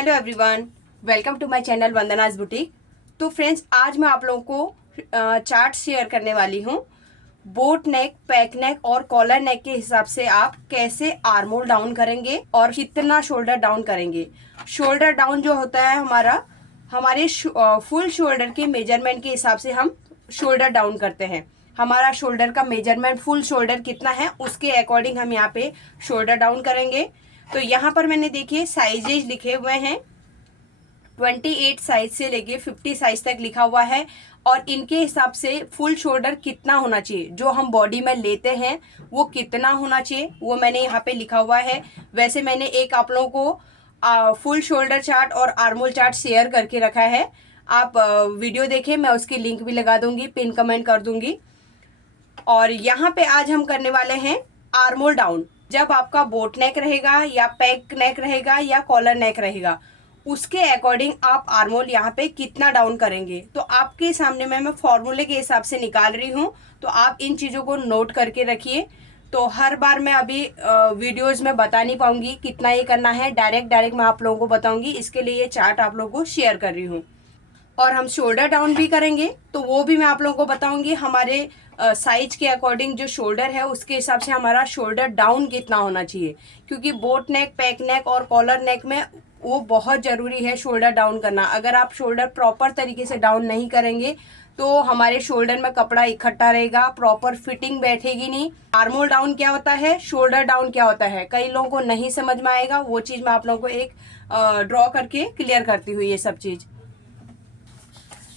Hello everyone, welcome to my channel Vandana's boutique. तो friends, आज मैं आप लोगों को चार्ट शेयर करने वाली हूँ। बोट नेक, पैक नेक और कॉलर नेक के हिसाब से आप कैसे आर्म होल डाउन करेंगे और कितना शोल्डर डाउन करेंगे। शोल्डर डाउन जो होता है हमारे फुल शोल्डर के मेजरमेंट के हिसाब से हम शोल्डर डाउन करते हैं। हमारा शोल्डर का मेजरमेंट फुल शोल्डर कितना है उसके अकॉर्डिंग हम यहाँ पे शोल्डर डाउन करेंगे। तो यहाँ पर मैंने देखिए साइजेज लिखे हुए हैं, 28 साइज से लेके 50 साइज तक लिखा हुआ है और इनके हिसाब से फुल शोल्डर कितना होना चाहिए, जो हम बॉडी में लेते हैं वो कितना होना चाहिए वो मैंने यहाँ पे लिखा हुआ है। वैसे मैंने एक आप लोगों को फुल शोल्डर चार्ट और आर्मोल चार्ट शेयर करके रखा है। आप वीडियो देखें, मैं उसकी लिंक भी लगा दूंगी, पिन कमेंट कर दूंगी। और यहाँ पे आज हम करने वाले हैं आर्मोल डाउन। जब आपका बोट नेक रहेगा या पैक नेक रहेगा या कॉलर नेक रहेगा, उसके अकॉर्डिंग आप आर्मोल यहाँ पे कितना डाउन करेंगे। तो आपके सामने मैं फॉर्मूले के हिसाब से निकाल रही हूँ, तो आप इन चीज़ों को नोट करके रखिए। तो हर बार मैं अभी वीडियोस में बता नहीं पाऊंगी कितना ये करना है, डायरेक्ट मैं आप लोगों को बताऊंगी। इसके लिए ये चार्ट आप लोगों को शेयर कर रही हूँ। और हम शोल्डर डाउन भी करेंगे तो वो भी मैं आप लोगों को बताऊंगी। हमारे साइज के अकॉर्डिंग जो शोल्डर है उसके हिसाब से हमारा शोल्डर डाउन कितना होना चाहिए, क्योंकि बोट नेक, पैक नेक और कॉलर नेक में वो बहुत ज़रूरी है शोल्डर डाउन करना। अगर आप शोल्डर प्रॉपर तरीके से डाउन नहीं करेंगे तो हमारे शोल्डर में कपड़ा इकट्ठा रहेगा, प्रॉपर फिटिंग बैठेगी नहीं। आर्मोल डाउन क्या होता है, शोल्डर डाउन क्या होता है, कई लोगों को नहीं समझ में आएगा। वो चीज़ मैं आप लोगों को एक ड्रॉ करके क्लियर करती हुई ये सब चीज़।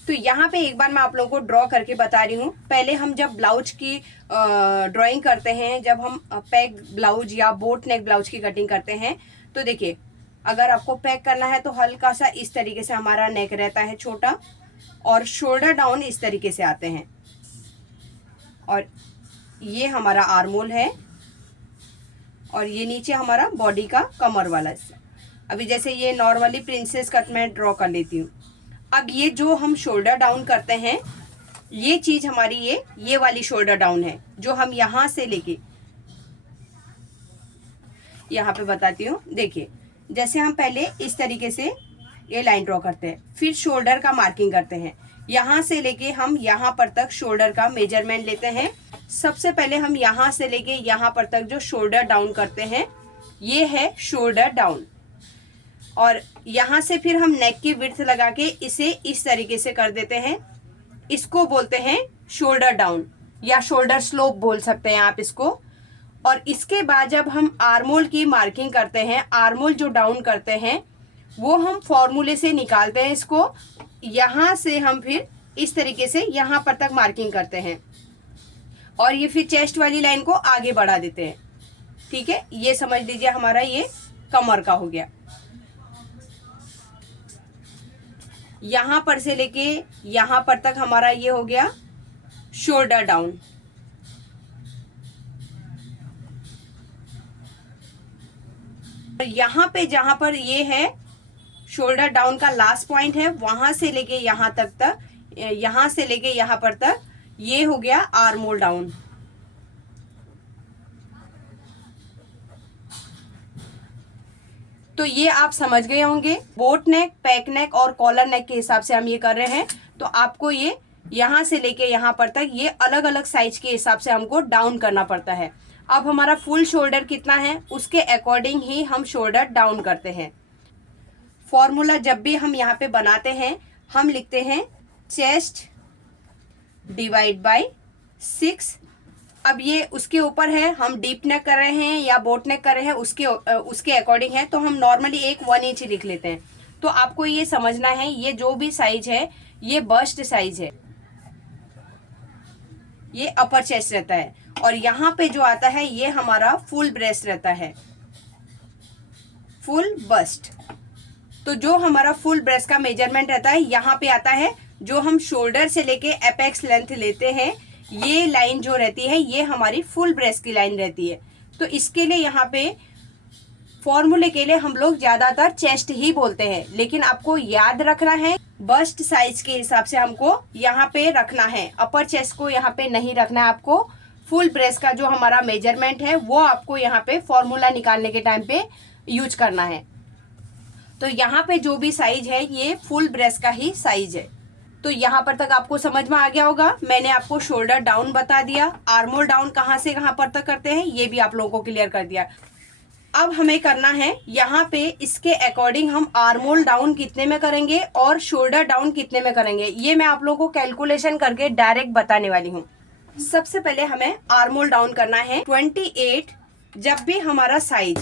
तो यहाँ पे एक बार मैं आप लोगों को ड्रॉ करके बता रही हूँ। पहले हम जब ब्लाउज की ड्राइंग करते हैं, जब हम पैक ब्लाउज या बोट नेक ब्लाउज की कटिंग करते हैं, तो देखिए अगर आपको पैक करना है तो हल्का सा इस तरीके से हमारा नेक रहता है छोटा, और शोल्डर डाउन इस तरीके से आते हैं। और ये हमारा आर्मोल है और ये नीचे हमारा बॉडी का कमर वाला हिस्सा। अभी जैसे ये नॉर्मली प्रिंसेस कट में ड्रॉ कर लेती हूँ। अब ये जो हम शोल्डर डाउन करते हैं, ये चीज हमारी ये वाली शोल्डर डाउन है, जो हम यहां से लेके यहाँ पे बताती हूँ। देखिए जैसे हम पहले इस तरीके से ये लाइन ड्रॉ करते हैं, फिर शोल्डर का मार्किंग करते हैं। यहां से लेके हम यहाँ पर तक शोल्डर का मेजरमेंट लेते हैं। सबसे पहले हम यहां से लेके यहाँ पर तक जो शोल्डर डाउन करते हैं, ये है शोल्डर डाउन। और यहाँ से फिर हम नेक की विड्थ लगा के इसे इस तरीके से कर देते हैं। इसको बोलते हैं शोल्डर डाउन या शोल्डर स्लोप बोल सकते हैं आप इसको। और इसके बाद जब हम आर्मोल की मार्किंग करते हैं, आर्मोल जो डाउन करते हैं वो हम फॉर्मूले से निकालते हैं इसको। यहाँ से हम फिर इस तरीके से यहाँ पर तक मार्किंग करते हैं और ये फिर चेस्ट वाली लाइन को आगे बढ़ा देते हैं। ठीक है, ये समझ लीजिए हमारा ये कमर का हो गया। यहां पर से लेके यहां पर तक हमारा ये हो गया शोल्डर डाउन। यहां पे जहां पर ये है शोल्डर डाउन का लास्ट पॉइंट है, वहां से लेके यहां तक यहां से लेके यहां पर तक ये हो गया आर्मोल डाउन। तो ये आप समझ गए होंगे, बोट नेक, पैक नेक और कॉलर नेक के हिसाब से हम ये कर रहे हैं। तो आपको ये यहाँ से लेके यहाँ पर तक ये अलग अलग साइज के हिसाब से हमको डाउन करना पड़ता है। अब हमारा फुल शोल्डर कितना है उसके अकॉर्डिंग ही हम शोल्डर डाउन करते हैं। फॉर्मूला जब भी हम यहाँ पे बनाते हैं, हम लिखते हैं चेस्ट डिवाइड बाय 6। अब ये उसके ऊपर है, हम डीप नेक कर रहे हैं या बोट नेक कर रहे हैं उसके अकॉर्डिंग है। तो हम नॉर्मली एक 1 इंच लिख लेते हैं। तो आपको ये समझना है, ये जो भी साइज है ये बस्ट साइज है, ये अपर चेस्ट रहता है। और यहाँ पे जो आता है ये हमारा फुल ब्रेस्ट रहता है, फुल बस्ट। तो जो हमारा फुल ब्रेस्ट का मेजरमेंट रहता है यहाँ पे आता है। जो हम शोल्डर से लेके एपेक्स लेंथ लेते हैं, ये लाइन जो रहती है ये हमारी फुल ब्रेस्ट की लाइन रहती है। तो इसके लिए यहाँ पे फॉर्मूले के लिए हम लोग ज्यादातर चेस्ट ही बोलते हैं, लेकिन आपको याद रखना है बस्ट साइज के हिसाब से हमको यहाँ पे रखना है। अपर चेस्ट को यहाँ पे नहीं रखना है आपको। फुल ब्रेस्ट का जो हमारा मेजरमेंट है वो आपको यहाँ पे फॉर्मूला निकालने के टाइम पे यूज करना है। तो यहाँ पे जो भी साइज है ये फुल ब्रेस्ट का ही साइज है। तो यहाँ पर तक आपको समझ में आ गया होगा। मैंने आपको शोल्डर डाउन बता दिया, आर्मोल डाउन कहाँ से कहाँ पर तक करते हैं ये भी आप लोगों को क्लियर कर दिया। अब हमें करना है यहाँ पे इसके अकॉर्डिंग हम आर्मोल डाउन कितने में करेंगे और शोल्डर डाउन कितने में करेंगे, ये मैं आप लोगों को कैलकुलेशन करके डायरेक्ट बताने वाली हूँ। सबसे पहले हमें आर्मोल डाउन करना है 28। जब भी हमारा साइज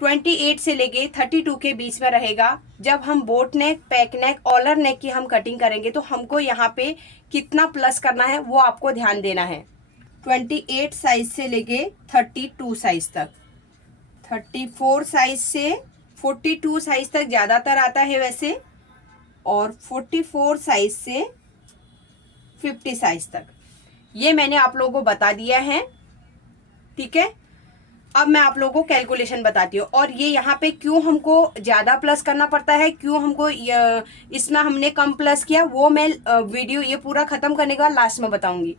28 से लेके 32 के बीच में रहेगा, जब हम बोट नेक, पैक नेक, कॉलर नेक की हम कटिंग करेंगे तो हमको यहाँ पे कितना प्लस करना है वो आपको ध्यान देना है। 28 साइज से लेके 32 साइज तक, 34 साइज से 42 साइज तक ज़्यादातर आता है वैसे, और 44 साइज से 50 साइज तक, ये मैंने आप लोगों को बता दिया है। ठीक है, अब मैं आप लोगों को कैलकुलेशन बताती हूँ। और ये यहाँ पे क्यों हमको ज़्यादा प्लस करना पड़ता है, क्यों हमको इसमें हमने कम प्लस किया, वो मैं वीडियो ये पूरा ख़त्म करने के बाद लास्ट में बताऊंगी।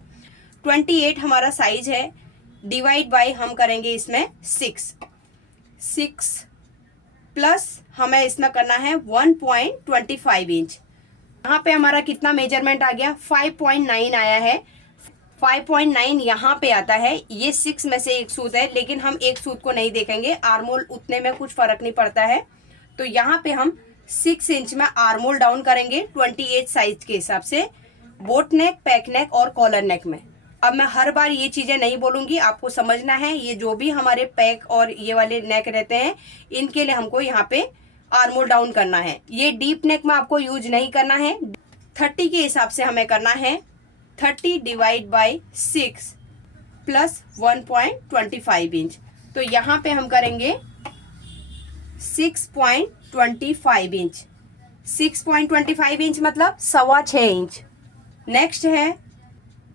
28 हमारा साइज है, डिवाइड बाय हम करेंगे इसमें 6 प्लस हमें इसमें करना है 1.25 इंच। यहाँ पे हमारा कितना मेजरमेंट आ गया, 5.9 आया है। 5.9 यहाँ पे आता है, ये 6 में से एक सूत है, लेकिन हम एक सूत को नहीं देखेंगे, आर्मोल उतने में कुछ फर्क नहीं पड़ता है। तो यहाँ पे हम 6 इंच में आर्मोल डाउन करेंगे 28 साइज के हिसाब से, बोट नेक, पैक नेक और कॉलर नेक में। अब मैं हर बार ये चीज़ें नहीं बोलूँगी, आपको समझना है। ये जो भी हमारे पैक और ये वाले नेक रहते हैं इनके लिए हमको यहाँ पे आर्मोल डाउन करना है। ये डीप नेक में आपको यूज नहीं करना है। 30 के हिसाब से हमें करना है 30 डिवाइड बाय 6 प्लस 1.25 इंच। तो यहाँ पे हम करेंगे 6.25 इंच। 6.25 इंच मतलब 6.25 इंच। नेक्स्ट है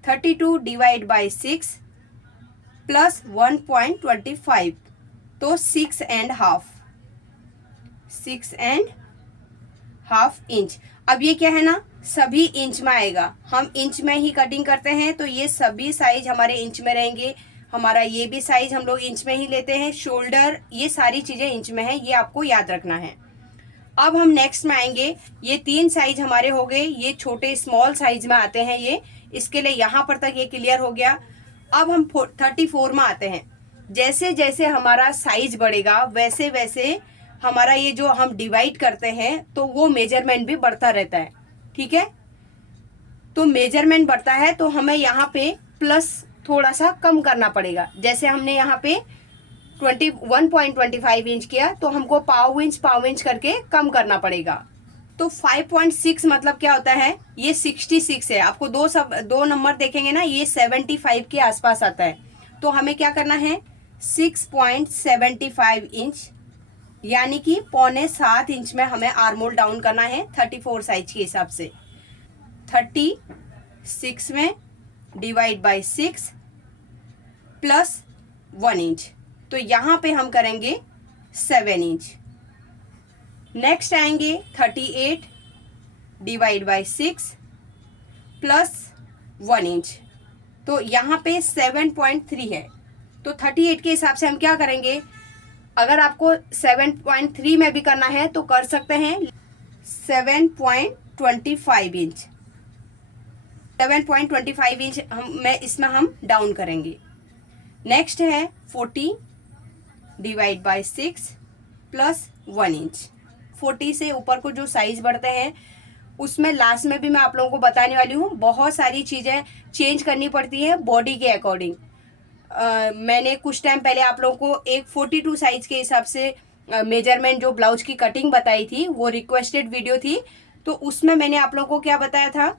32 डिवाइड बाय 6 प्लस 1.25, तो 6.5 इंच। अब ये क्या है ना, सभी इंच में आएगा, हम इंच में ही कटिंग करते हैं तो ये सभी साइज हमारे इंच में रहेंगे। हमारा ये भी साइज हम लोग इंच में ही लेते हैं, शोल्डर, ये सारी चीज़ें इंच में है, ये आपको याद रखना है। अब हम नेक्स्ट में आएंगे, ये 3 साइज हमारे हो गए, ये छोटे स्मॉल साइज में आते हैं ये, इसके लिए यहाँ पर तक ये क्लियर हो गया। अब हम 34 में आते हैं। जैसे जैसे हमारा साइज बढ़ेगा वैसे वैसे हमारा ये जो हम डिवाइड करते हैं तो वो मेजरमेंट भी बढ़ता रहता है। ठीक है, तो मेजरमेंट बढ़ता है तो हमें यहाँ पे प्लस थोड़ा सा कम करना पड़ेगा। जैसे हमने यहाँ पे 1.25 इंच किया तो हमको पाव इंच करके कम करना पड़ेगा। तो 5.6 मतलब क्या होता है, ये 66 है। आपको दो नंबर देखेंगे ना, ये 75 के आसपास आता है। तो हमें क्या करना है 6.75 इंच, यानी कि 6.25 इंच में हमें आर्मोल डाउन करना है 34 साइज के हिसाब से। 36 में डिवाइड बाय 6 प्लस 1 इंच, तो यहाँ पे हम करेंगे 7 इंच। नेक्स्ट आएंगे 38 डिवाइड बाय 6 प्लस 1 इंच, तो यहाँ पे 7.3 है। तो 38 के हिसाब से हम क्या करेंगे, अगर आपको 7.3 में भी करना है तो कर सकते हैं 7.25 इंच। 7.25 इंच इसमें हम डाउन करेंगे। नेक्स्ट है 40 डिवाइड बाय 6 प्लस 1 इंच। 40 से ऊपर को जो साइज बढ़ते हैं उसमें लास्ट में भी मैं आप लोगों को बताने वाली हूँ, बहुत सारी चीज़ें चेंज करनी पड़ती है बॉडी के अकॉर्डिंग। मैंने कुछ टाइम पहले आप लोगों को एक 42 साइज के हिसाब से मेजरमेंट जो ब्लाउज की कटिंग बताई थी, वो रिक्वेस्टेड वीडियो थी। तो उसमें मैंने आप लोगों को क्या बताया था,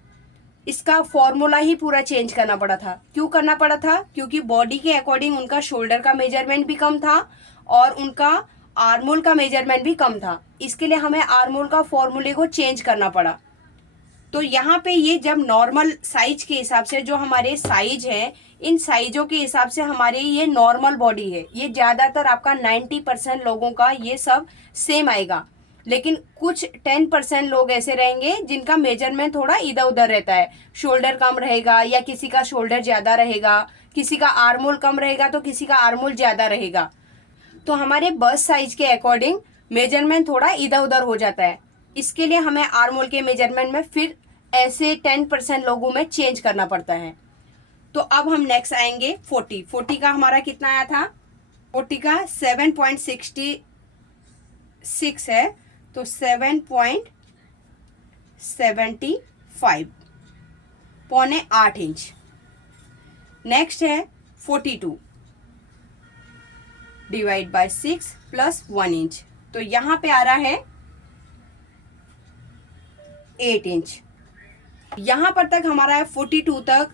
इसका फॉर्मूला ही पूरा चेंज करना पड़ा था। क्यों करना पड़ा था, क्योंकि बॉडी के अकॉर्डिंग उनका शोल्डर का मेजरमेंट भी कम था और उनका आर्मोल का मेजरमेंट भी कम था। इसके लिए हमें आर्मोल का फॉर्मूले को चेंज करना पड़ा। तो यहाँ पे ये जब नॉर्मल साइज के हिसाब से जो हमारे साइज हैं, इन साइजों के हिसाब से हमारे ये नॉर्मल बॉडी है। ये ज़्यादातर आपका 90% लोगों का ये सब सेम आएगा, लेकिन कुछ 10% लोग ऐसे रहेंगे जिनका मेजरमेंट थोड़ा इधर उधर रहता है। शोल्डर कम रहेगा या किसी का शोल्डर ज़्यादा रहेगा, किसी का आर्मोल कम रहेगा तो किसी का आर्मोल ज़्यादा रहेगा। तो हमारे बस्ट साइज के अकॉर्डिंग मेजरमेंट थोड़ा इधर उधर हो जाता है। इसके लिए हमें आर्म होल के मेजरमेंट में फिर ऐसे 10% लोगों में चेंज करना पड़ता है। तो अब हम नेक्स्ट आएंगे 40 का हमारा कितना आया था, 40 का 7.66 है, तो 7.75 पौने 8 इंच। नेक्स्ट है 42 डिवाइड बाय 6 प्लस 1 इंच, तो यहां पे आ रहा है 8 इंच। यहां पर तक हमारा है 42 तक।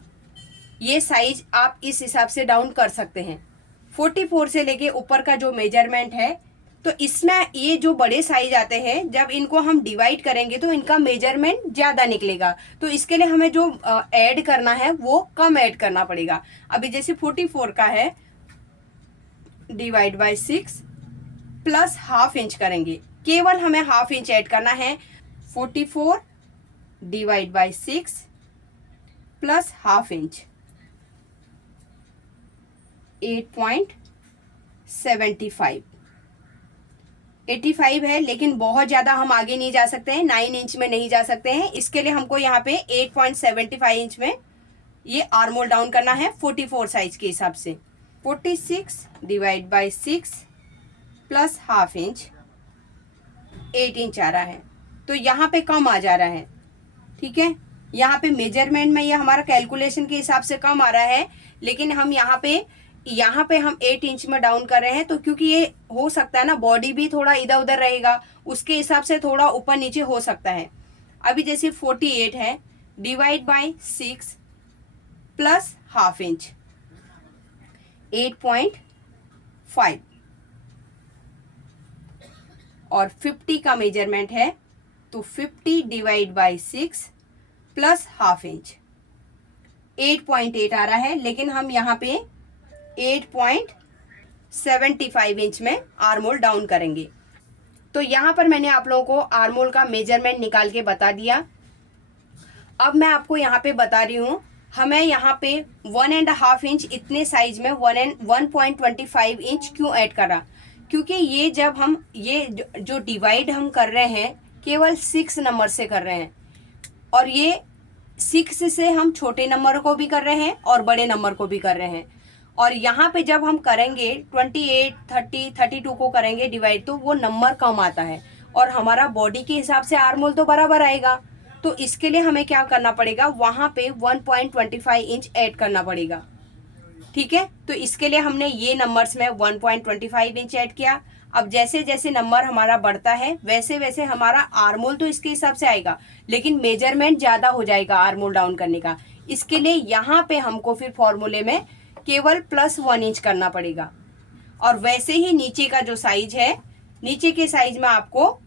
ये साइज आप इस हिसाब से डाउन कर सकते हैं। 44 से लेके ऊपर का जो मेजरमेंट है, तो इसमें ये जो बड़े साइज आते हैं, जब इनको हम डिवाइड करेंगे तो इनका मेजरमेंट ज्यादा निकलेगा। तो इसके लिए हमें जो ऐड करना है वो कम ऐड करना पड़ेगा। अभी जैसे 44 का है, divide by 6 plus half inch करेंगे, केवल हमें हाफ इंच ऐड करना है। 44 divide by 6 plus half inch 8.75 85 है, लेकिन बहुत ज्यादा हम आगे नहीं जा सकते हैं, 9 इंच में नहीं जा सकते हैं। इसके लिए हमको यहाँ पे 8.75 इंच में ये आर्म होल डाउन करना है 44 साइज के हिसाब से। 46 divide by 6 plus half inch 8 inch आ रहा है, तो यहाँ पे कम आ जा रहा है। ठीक है, यहाँ पे मेजरमेंट में ये हमारा कैलकुलेशन के हिसाब से कम आ रहा है, लेकिन हम यहाँ पे हम 8 इंच में डाउन कर रहे हैं। तो क्योंकि ये हो सकता है ना, बॉडी भी थोड़ा इधर उधर रहेगा, उसके हिसाब से थोड़ा ऊपर नीचे हो सकता है। अभी जैसे 48 है, divide by 6 plus half inch 8.5, और 50 का मेजरमेंट है, तो 50 divide by 6 plus half inch 8.8 आ रहा है, लेकिन हम यहाँ पे 8.75 इंच में आर्म होल डाउन करेंगे। तो यहाँ पर मैंने आप लोगों को आर्म होल का मेजरमेंट निकाल के बता दिया। अब मैं आपको यहाँ पे बता रही हूँ, हमें यहाँ पे 1.5 इंच इतने साइज में 1.25 इंच क्यों ऐड करा, क्योंकि ये जब हम ये जो डिवाइड हम कर रहे हैं केवल 6 नंबर से कर रहे हैं, और ये 6 से हम छोटे नंबर को भी कर रहे हैं और बड़े नंबर को भी कर रहे हैं। और यहाँ पे जब हम करेंगे 28, 30, 32 को करेंगे डिवाइड, तो वो नंबर कम आता है और हमारा बॉडी के हिसाब से आर्म होल तो बराबर आएगा। तो इसके लिए हमें क्या करना पड़ेगा, वहाँ पे 1.25 इंच ऐड करना पड़ेगा। ठीक है, तो इसके लिए हमने ये नंबर्स में 1.25 इंच ऐड किया। अब जैसे जैसे नंबर हमारा बढ़ता है वैसे वैसे हमारा आर्म होल तो इसके हिसाब से आएगा, लेकिन मेजरमेंट ज्यादा हो जाएगा आर्म होल डाउन करने का। इसके लिए यहाँ पे हमको फिर फॉर्मूले में केवल प्लस 1 इंच करना पड़ेगा। और वैसे ही नीचे का जो साइज है, नीचे के साइज में आपको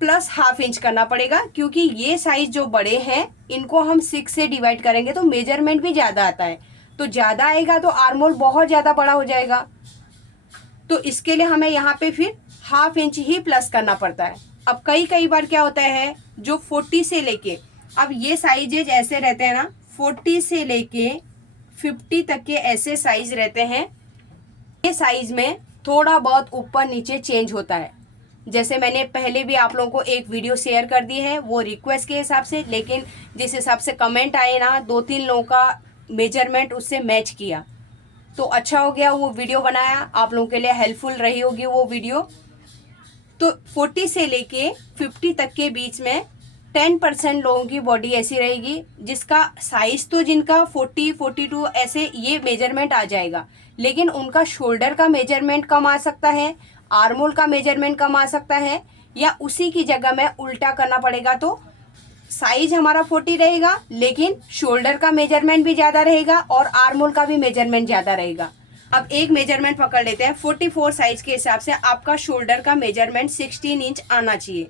प्लस हाफ इंच करना पड़ेगा, क्योंकि ये साइज जो बड़े हैं इनको हम 6 से डिवाइड करेंगे तो मेजरमेंट भी ज्यादा आता है, तो ज्यादा आएगा तो आर्म होल बहुत ज्यादा बड़ा हो जाएगा। तो इसके लिए हमें यहाँ पे फिर हाफ इंच ही प्लस करना पड़ता है। अब कई बार क्या होता है, जो 40 से लेके, अब ये साइजेज ऐसे रहते हैं ना, 40 से लेके 50 तक के ऐसे साइज रहते हैं। ये साइज में थोड़ा बहुत ऊपर नीचे चेंज होता है, जैसे मैंने पहले भी आप लोगों को एक वीडियो शेयर कर दी है, वो रिक्वेस्ट के हिसाब से, लेकिन जिस हिसाब से कमेंट आए ना, 2-3 लोगों का मेजरमेंट उससे मैच किया, तो अच्छा हो गया, वो वीडियो बनाया, आप लोगों के लिए हेल्पफुल रही होगी वो वीडियो। तो 40 से लेके 50 तक के बीच में 10% लोगों की बॉडी ऐसी रहेगी जिसका साइज तो जिनका 40, 42 ऐसे ये मेजरमेंट आ जाएगा, लेकिन उनका शोल्डर का मेजरमेंट कम आ सकता है, आर्म होल का मेजरमेंट कम आ सकता है, या उसी की जगह में उल्टा करना पड़ेगा। तो साइज हमारा 40 रहेगा, लेकिन शोल्डर का मेजरमेंट भी ज्यादा रहेगा और आर्म होल का भी मेजरमेंट ज्यादा रहेगा। अब एक मेजरमेंट पकड़ लेते हैं, 44 साइज के हिसाब से आपका शोल्डर का मेजरमेंट 16 इंच आना चाहिए।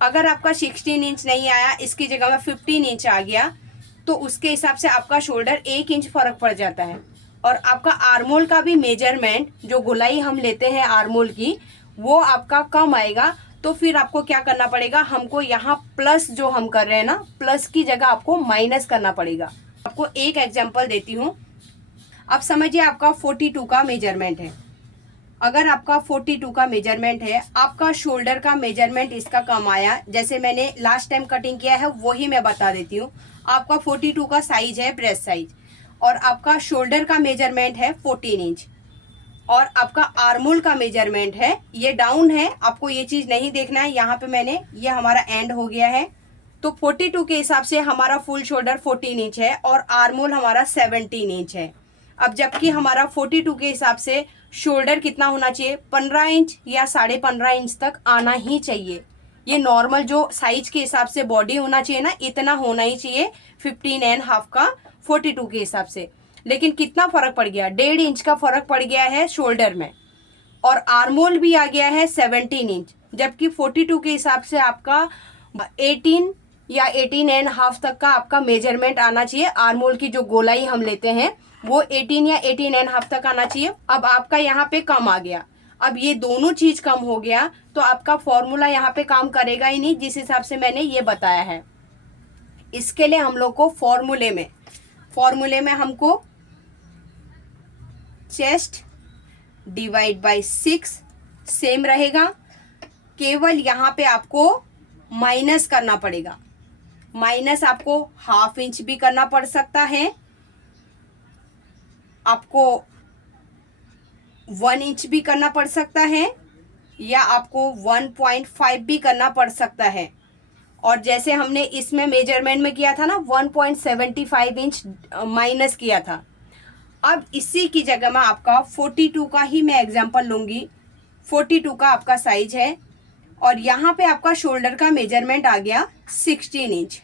अगर आपका 16 इंच नहीं आया, इसकी जगह में 15 इंच आ गया, तो उसके हिसाब से आपका शोल्डर 1 इंच फर्क पड़ जाता है। और आपका आर्म होल का भी मेजरमेंट, जो गोलाई हम लेते हैं आर्म होल की, वो आपका कम आएगा। तो फिर आपको क्या करना पड़ेगा, हमको यहाँ प्लस जो हम कर रहे हैं ना, प्लस की जगह आपको माइनस करना पड़ेगा। आपको एक एग्जांपल देती हूँ। अब समझिए आपका 42 का मेजरमेंट है। अगर आपका 42 का मेजरमेंट है, आपका शोल्डर का मेजरमेंट इसका कम आया, जैसे मैंने लास्ट टाइम कटिंग किया है वही मैं बता देती हूँ। आपका 42 का साइज है ब्रेस्ट साइज, और आपका शोल्डर का मेजरमेंट है 14 इंच, और आपका आर्मोल का मेजरमेंट है, ये डाउन है, आपको ये चीज नहीं देखना है। यहाँ पे मैंने, ये हमारा एंड हो गया है, तो 42 के हिसाब से हमारा फुल शोल्डर 14 इंच है और आर्मोल हमारा 17 इंच है। अब जबकि हमारा 42 के हिसाब से शोल्डर कितना होना चाहिए, 15 इंच या 15.5 इंच तक आना ही चाहिए। ये नॉर्मल जो साइज के हिसाब से बॉडी होना चाहिए ना, इतना होना ही चाहिए 15.5 का 42 के हिसाब से। लेकिन कितना फर्क पड़ गया, 1.5 इंच का फर्क पड़ गया है शोल्डर में, और आर्मोल भी आ गया है 17 इंच, जबकि 42 के हिसाब से आपका 18 या 18.5 तक का आपका मेजरमेंट आना चाहिए। आर्मोल की जो गोलाई हम लेते हैं वो 18 या 18.5 तक आना चाहिए। अब आपका यहाँ पे कम आ गया, अब ये दोनों चीज कम हो गया तो आपका फॉर्मूला यहाँ पे काम करेगा ही नहीं, जिस हिसाब से मैंने ये बताया है। इसके लिए हम लोग को फॉर्मूले में हमको चेस्ट डिवाइड बाय 6 सेम रहेगा, केवल यहाँ पे आपको माइनस करना पड़ेगा। माइनस आपको ½ इंच भी करना पड़ सकता है, आपको 1 इंच भी करना पड़ सकता है, या आपको 1.5 भी करना पड़ सकता है। और जैसे हमने इसमें मेजरमेंट में किया था ना, 1.75 इंच माइनस किया था। अब इसी की जगह में आपका 42 का ही मैं एग्जांपल लूंगी। 42 का आपका साइज है, और यहाँ पे आपका शोल्डर का मेजरमेंट आ गया 16 इंच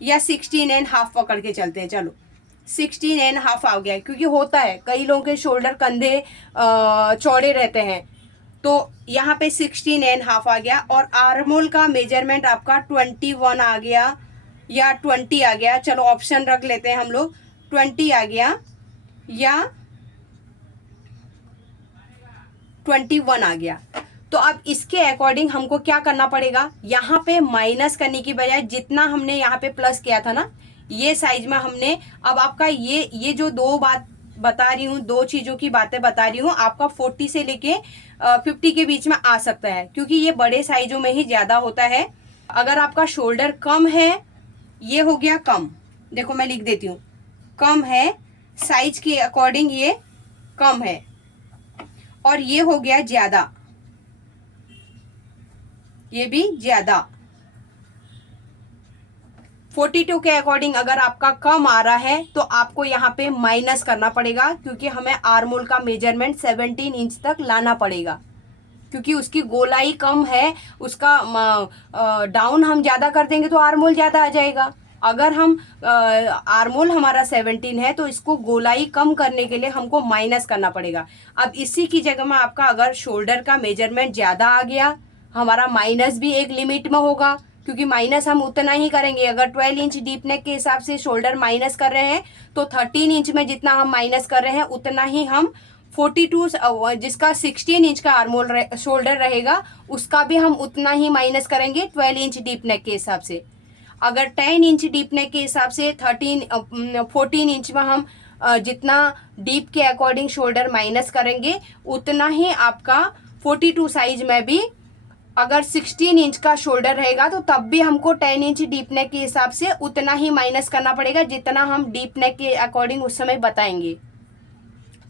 या 16.5 पकड़ के चलते हैं, चलो 16.5 आ गया, क्योंकि होता है कई लोगों के शोल्डर कंधे चौड़े रहते हैं, तो यहाँ पे 16.5 आ गया। और आर्मोल का मेजरमेंट आपका 21 आ गया या 20 आ गया, चलो ऑप्शन रख लेते हैं हम लोग, 20 आ गया या 21 आ गया। तो अब इसके अकॉर्डिंग हमको क्या करना पड़ेगा, यहाँ पे माइनस करने की बजाय जितना हमने यहाँ पे प्लस किया था ना, ये साइज में हमने, अब आपका ये जो दो बात बता रही हूँ, दो चीजों की बातें बता रही हूँ, आपका 40 से लेके 50 के बीच में आ सकता है, क्योंकि ये बड़े साइजों में ही ज्यादा होता है। अगर आपका शोल्डर कम है, ये हो गया कम, देखो मैं लिख देती हूँ, कम है, साइज के अकॉर्डिंग ये कम है, और ये हो गया ज्यादा, ये भी ज्यादा। 42 के अकॉर्डिंग अगर आपका कम आ रहा है तो आपको यहाँ पे माइनस करना पड़ेगा, क्योंकि हमें आर्मोल का मेजरमेंट 17 इंच तक लाना पड़ेगा, क्योंकि उसकी गोलाई कम है, उसका डाउन हम ज्यादा कर देंगे तो आर्मोल ज्यादा आ जाएगा। अगर हम आर्मोल हमारा 17 है तो इसको गोलाई कम करने के लिए हमको माइनस करना पड़ेगा। अब इसी की जगह में आपका अगर शोल्डर का मेजरमेंट ज्यादा आ गया, हमारा माइनस भी एक लिमिट में होगा, क्योंकि माइनस हम उतना ही करेंगे। अगर 12 इंच डीप नेक के हिसाब से शोल्डर माइनस कर रहे हैं तो 13 इंच में जितना हम माइनस कर रहे हैं उतना ही हम 42 जिसका 16 इंच का आर्मोल शोल्डर रहेगा उसका भी हम उतना ही माइनस करेंगे 12 इंच डीप नेक के हिसाब से। अगर 10 इंच डीप नेक के हिसाब से 14 इंच में हम जितना डीप के अकॉर्डिंग शोल्डर माइनस करेंगे उतना ही आपका 42 साइज में भी अगर 16 इंच का शोल्डर रहेगा तो तब भी हमको 10 इंच डीप नेक के हिसाब से उतना ही माइनस करना पड़ेगा जितना हम डीप नेक के अकॉर्डिंग उस समय बताएंगे।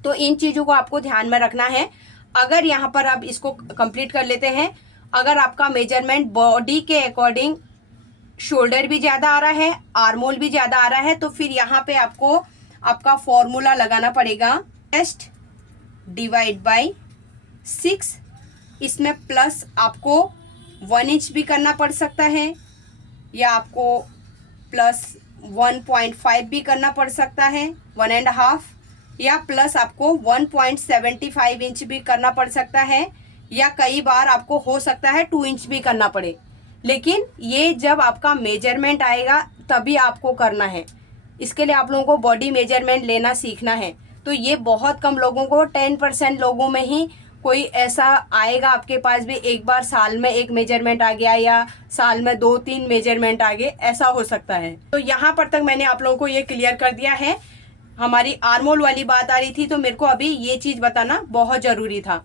तो इन चीजों को आपको ध्यान में रखना है। अगर यहाँ पर आप इसको कंप्लीट कर लेते हैं, अगर आपका मेजरमेंट बॉडी के अकॉर्डिंग शोल्डर भी ज्यादा आ रहा है, आर्मोल भी ज्यादा आ रहा है, तो फिर यहाँ पे आपको आपका फॉर्मूला लगाना पड़ेगा, चेस्ट डिवाइड बाय 6, इसमें प्लस आपको 1 इंच भी करना पड़ सकता है, या आपको प्लस 1.5 भी करना पड़ सकता है, 1.5, या प्लस आपको 1.75 इंच भी करना पड़ सकता है, या कई बार आपको हो सकता है 2 इंच भी करना पड़े। लेकिन ये जब आपका मेजरमेंट आएगा तभी आपको करना है। इसके लिए आप लोगों को बॉडी मेजरमेंट लेना सीखना है। तो ये बहुत कम लोगों को, 10% लोगों में ही कोई ऐसा आएगा आपके पास भी, एक बार साल में एक मेजरमेंट आ गया या साल में 2-3 मेजरमेंट आ गए, ऐसा हो सकता है। तो यहाँ पर तक मैंने आप लोगों को ये क्लियर कर दिया है। हमारी आर्मोल वाली बात आ रही थी तो मेरे को अभी ये चीज बताना बहुत जरूरी था।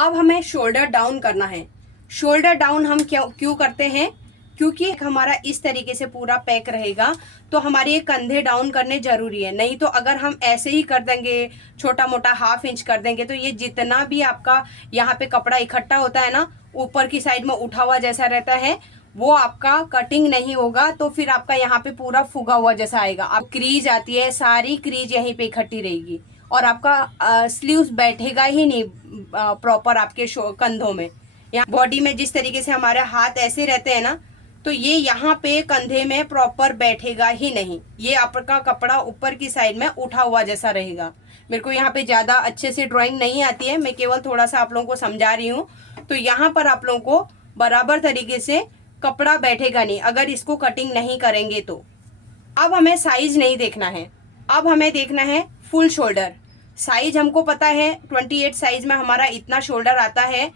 अब हमें शोल्डर डाउन करना है। शोल्डर डाउन हम क्यों करते हैं? क्योंकि हमारा इस तरीके से पूरा पैक रहेगा तो हमारे ये कंधे डाउन करने जरूरी है। नहीं तो अगर हम ऐसे ही कर देंगे, छोटा मोटा हाफ इंच कर देंगे, तो ये जितना भी आपका यहाँ पे कपड़ा इकट्ठा होता है ना, ऊपर की साइड में उठा हुआ जैसा रहता है, वो आपका कटिंग नहीं होगा, तो फिर आपका यहाँ पे पूरा फुगा हुआ जैसा आएगा। अब क्रीज आती है, सारी क्रीज यहीं पे इकट्ठी रहेगी और आपका स्लीव्स बैठेगा ही नहीं प्रॉपर आपके कंधों में। यहाँ बॉडी में जिस तरीके से हमारे हाथ ऐसे रहते हैं ना, तो ये यहाँ पे कंधे में प्रॉपर बैठेगा ही नहीं। ये आपका कपड़ा ऊपर की साइड में उठा हुआ जैसा रहेगा। मेरे को यहाँ पे ज्यादा अच्छे से ड्राइंग नहीं आती है, मैं केवल थोड़ा सा आप लोगों को समझा रही हूँ। तो यहाँ पर आप लोगों को बराबर तरीके से कपड़ा बैठेगा नहीं अगर इसको कटिंग नहीं करेंगे तो। अब हमें साइज नहीं देखना है, अब हमें देखना है फुल शोल्डर। साइज हमको पता है 28 साइज में हमारा इतना शोल्डर आता है।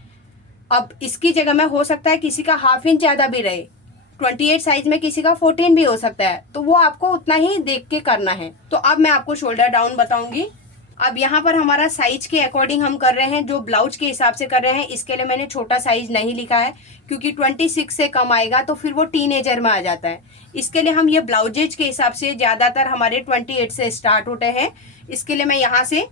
अब इसकी जगह में हो सकता है किसी का हाफ इंच ज्यादा भी रहे, 28 साइज में किसी का 14 भी हो सकता है, तो वो आपको उतना ही देख के करना है। तो अब मैं आपको शोल्डर डाउन बताऊंगी। अब यहाँ पर हमारा साइज के अकॉर्डिंग हम कर रहे हैं, जो ब्लाउज के हिसाब से कर रहे हैं। इसके लिए मैंने छोटा साइज नहीं लिखा है क्योंकि 26 से कम आएगा तो फिर वो टीनेजर में आ जाता है। इसके लिए हम ये ब्लाउजेज के हिसाब से ज्यादातर हमारे 28 से स्टार्ट होते हैं। इसके लिए मैं यहाँ से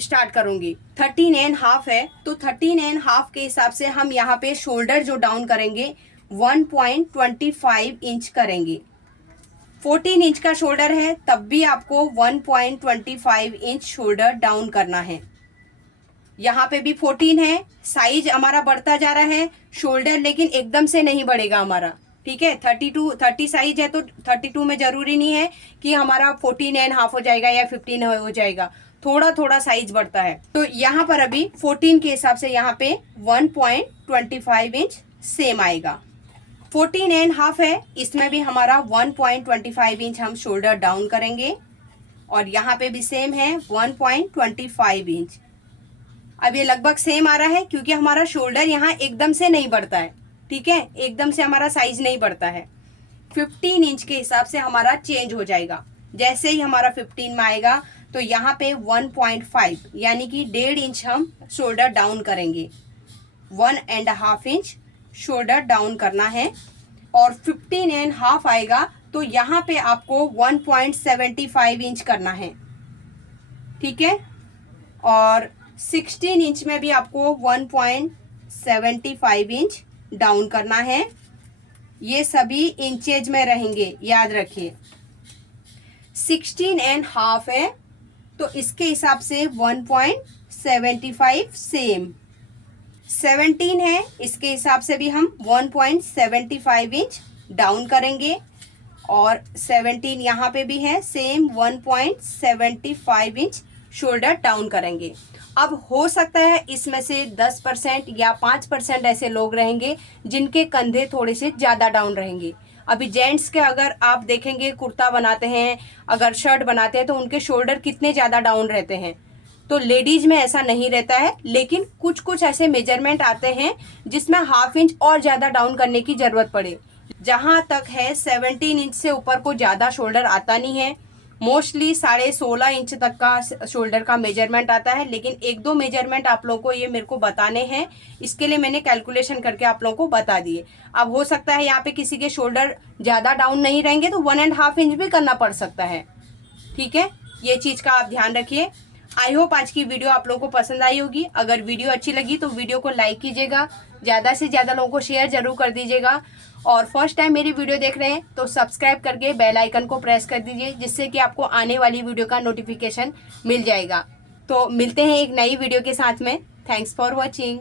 स्टार्ट करूंगी। 13.5 है, तो 13.5 के हिसाब से हम यहाँ पे शोल्डर जो डाउन करेंगे 1.25 इंच करेंगे। 14 इंच का शोल्डर है तब भी आपको 1.25 इंच शोल्डर डाउन करना है। यहाँ पे भी 14 है, साइज हमारा बढ़ता जा रहा है, शोल्डर लेकिन एकदम से नहीं बढ़ेगा हमारा। ठीक है, 30 साइज है तो 32 में जरूरी नहीं है कि हमारा 14.5 हो जाएगा या 15 हो जाएगा, थोड़ा थोड़ा साइज बढ़ता है। तो यहाँ पर अभी 14 के हिसाब से यहाँ पे 1.25 इंच सेम आएगा। 14.5 है, इसमें भी हमारा 1.25 इंच हम शोल्डर डाउन करेंगे और यहाँ पे भी सेम है 1.25 इंच। अब ये लगभग सेम आ रहा है क्योंकि हमारा शोल्डर यहाँ एकदम से नहीं बढ़ता है। ठीक है, एकदम से हमारा साइज नहीं बढ़ता है। 15 इंच के हिसाब से हमारा चेंज हो जाएगा। जैसे ही हमारा 15 में आएगा तो यहाँ पे 1.5 यानी कि 1.5 इंच हम शोल्डर डाउन करेंगे। 1.5 इंच शोल्डर डाउन करना है और 15.5 आएगा तो यहाँ पे आपको 1.75 इंच करना है। ठीक है, और 16 इंच में भी आपको 1.75 इंच डाउन करना है। ये सभी इंचेज में रहेंगे, याद रखिए। 16.5 है तो इसके हिसाब से 1.75 सेम। 17 है, इसके हिसाब से भी हम 1.75 इंच डाउन करेंगे और 17 यहाँ पे भी है सेम 1.75 इंच शोल्डर डाउन करेंगे। अब हो सकता है इसमें से 10% या 5% ऐसे लोग रहेंगे जिनके कंधे थोड़े से ज़्यादा डाउन रहेंगे। अभी जेंट्स के अगर आप देखेंगे कुर्ता बनाते हैं, अगर शर्ट बनाते हैं तो उनके शोल्डर कितने ज़्यादा डाउन रहते हैं। तो लेडीज में ऐसा नहीं रहता है, लेकिन कुछ कुछ ऐसे मेजरमेंट आते हैं जिसमें हाफ इंच और ज़्यादा डाउन करने की ज़रूरत पड़े। जहाँ तक है 17 इंच से ऊपर को ज़्यादा शोल्डर आता नहीं है, मोस्टली 16.5 इंच तक का शोल्डर का मेजरमेंट आता है। लेकिन एक दो मेजरमेंट आप लोगों को ये मेरे को बताने हैं, इसके लिए मैंने कैलकुलेशन करके आप लोगों को बता दिए। अब हो सकता है यहाँ पे किसी के शोल्डर ज़्यादा डाउन नहीं रहेंगे तो 1.5 इंच भी करना पड़ सकता है। ठीक है, ये चीज़ का आप ध्यान रखिए। आई होप आज की वीडियो आप लोगों को पसंद आई होगी। अगर वीडियो अच्छी लगी तो वीडियो को लाइक कीजिएगा, ज़्यादा से ज़्यादा लोगों को शेयर जरूर कर दीजिएगा और फर्स्ट टाइम मेरी वीडियो देख रहे हैं तो सब्सक्राइब करके बेल आइकन को प्रेस कर दीजिए, जिससे कि आपको आने वाली वीडियो का नोटिफिकेशन मिल जाएगा। तो मिलते हैं एक नई वीडियो के साथ में। Thanks for watching.